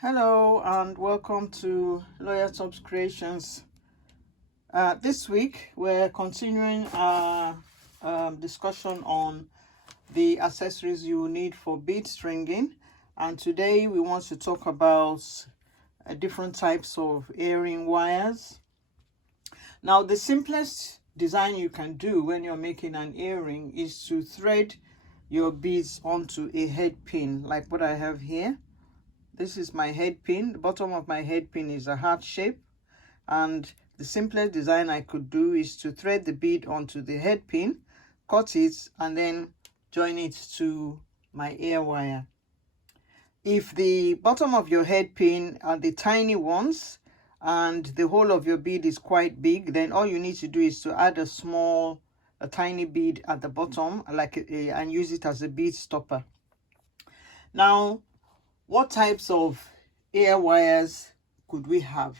Hello and welcome to Lawyer Tops Creations. This week we're continuing our discussion on the accessories you need for bead stringing, and today we want to talk about different types of earring wires. Now, the simplest design you can do when you're making an earring is to thread your beads onto a head pin like what I have here. This is my head pin. The bottom of my head pin is a heart shape, and the simplest design I could do is to thread the bead onto the head pin, cut it, and then join it to my ear wire. If the bottom of your head pin are the tiny ones and the whole of your bead is quite big, then all you need to do is to add a tiny bead at the bottom, and use it as a bead stopper. Now, what types of ear wires could we have,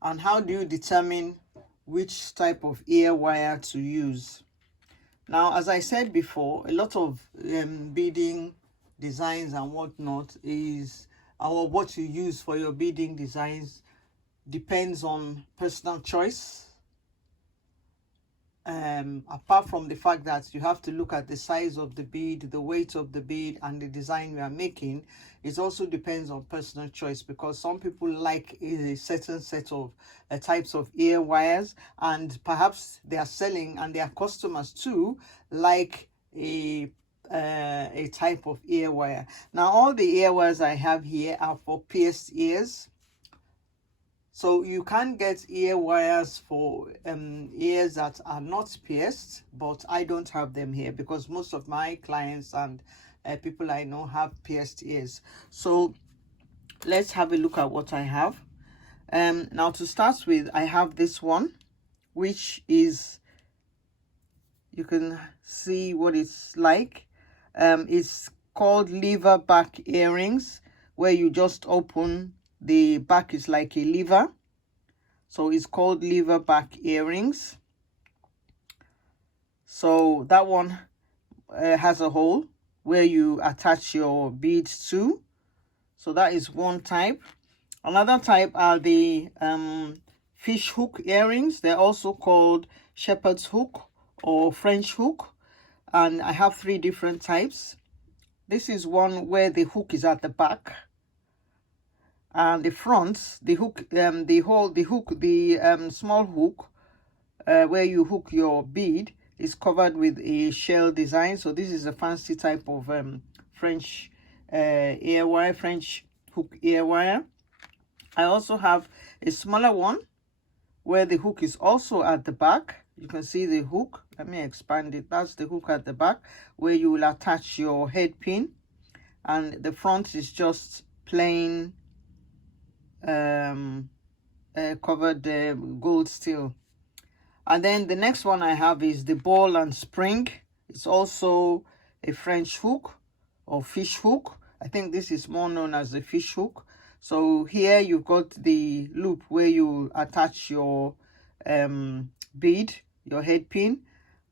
and how do you determine which type of ear wire to use? Now, as I said before, a lot of beading designs and whatnot or what you use for your beading designs depends on personal choice. Apart from the fact that you have to look at the size of the bead, the weight of the bead, and the design you are making, it also depends on personal choice, because some people like a certain set of types of ear wires, and perhaps they are selling and their customers too like a type of ear wire. Now, all the ear wires I have here are for pierced ears. So you can get ear wires for ears that are not pierced, but I don't have them here because most of my clients and people I know have pierced ears. So let's have a look at what I have. Now, to start with, I have this one, which is, you can see what it's like. It's called lever back earrings, where you just open the back is like a lever, so it's called lever back earrings. So that one has a hole where you attach your beads to. So that is one type. Another type are the fish hook earrings. They're also called shepherd's hook or French hook, and I have three different types. This is one where the hook is at the back, and the front, the hook, the small hook where you hook your bead is covered with a shell design. So this is a fancy type of French ear wire, French hook ear wire. I also have a smaller one where the hook is also at the back. You can see the hook. Let me expand it. That's the hook at the back where you will attach your head pin, and the front is just plain covered gold steel. And then the next one I have is the ball and spring. It's also a French hook or fish hook. I think this is more known as the fish hook. So here you've got the loop where you attach your bead, your head pin,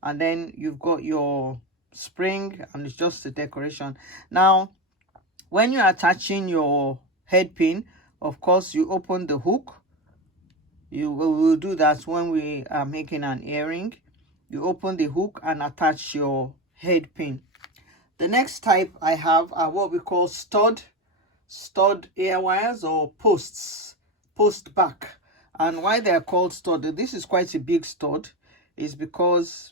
and then you've got your spring, and it's just a decoration. Now, when you're attaching your head pin, of course, you open the hook. You will do that when we are making an earring. You open the hook and attach your head pin. The next type I have are what we call stud ear wires, or post back. And why they are called stud, this is quite a big stud, is because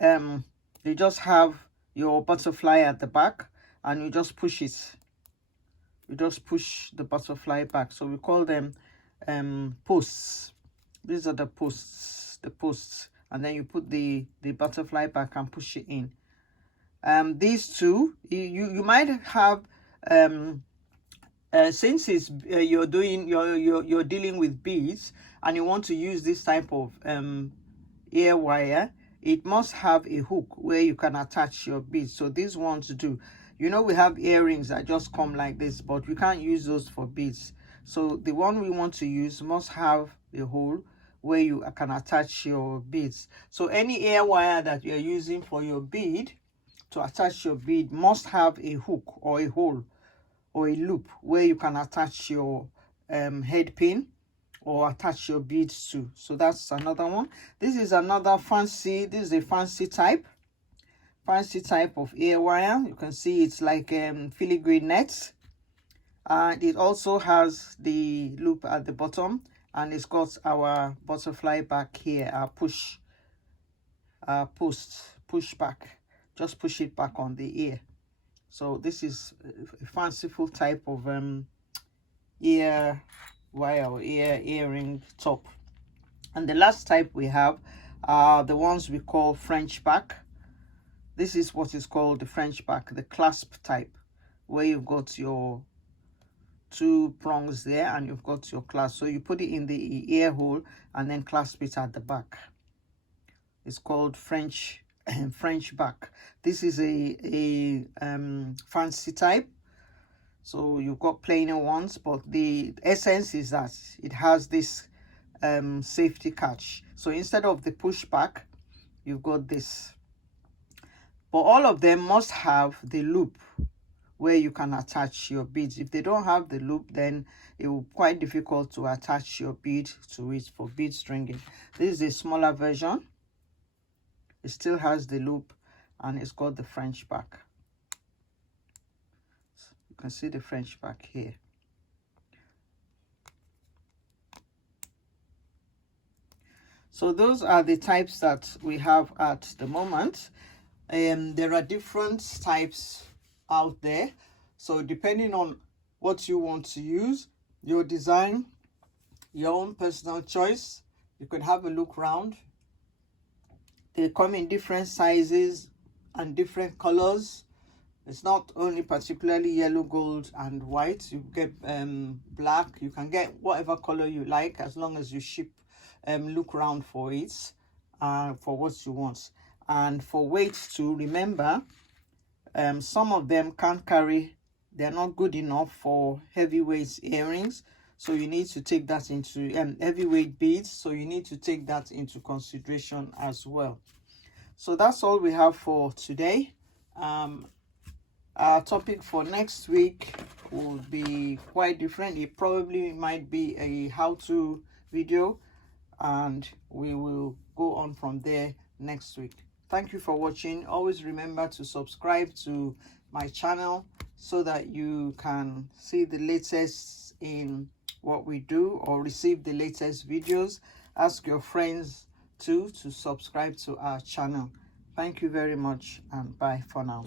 you just have your butterfly at the back and you just push it. You just push the butterfly back. So we call them posts. These are the posts, and then you put the butterfly back and push it in. These two, you might have since it's you're dealing with beads and you want to use this type of ear wire, it must have a hook where you can attach your beads. So these ones do. You know, we have earrings that just come like this, but we can't use those for beads. So the one we want to use must have a hole where you can attach your beads. So any ear wire that you're using for your bead, to attach your bead, must have a hook or a hole or a loop where you can attach your head pin or attach your beads to. So that's another one. This is another fancy, this is a fancy type of ear wire. You can see it's like filigree net, and it also has the loop at the bottom, and it's got our butterfly back here, our push back. Just push it back on the ear. So this is a fanciful type of ear wire or earring top. And the last type we have are the ones we call French back. This is what is called the French back, the clasp type, where you've got your two prongs there and you've got your clasp. So you put it in the ear hole and then clasp it at the back. It's called French back. This is a fancy type. So you've got plainer ones, but the essence is that it has this safety catch. So instead of the push back, you've got this. But all of them must have the loop where you can attach your beads. If they don't have the loop, then it will be quite difficult to attach your bead to it for bead stringing. This is a smaller version. It still has the loop and it's got the French back. You can see the French back here. So those are the types that we have at the moment. There are different types out there, so depending on what you want to use, your design, your own personal choice, you could have a look round. They come in different sizes and different colors. It's not only particularly yellow, gold and white. You get black. You can get whatever color you like, as long as you ship look round for it, for what you want. And for weight too, remember, some of them can't carry, they're not good enough for heavyweight earrings, so you need to take that into heavyweight beads, so you need to take that into consideration as well. So that's all we have for today. Our topic for next week will be quite different. It probably might be a how-to video, and we will go on from there next week. Thank you for watching. Always remember to subscribe to my channel so that you can see the latest in what we do or receive the latest videos. Ask your friends too to subscribe to our channel. Thank you very much, and bye for now.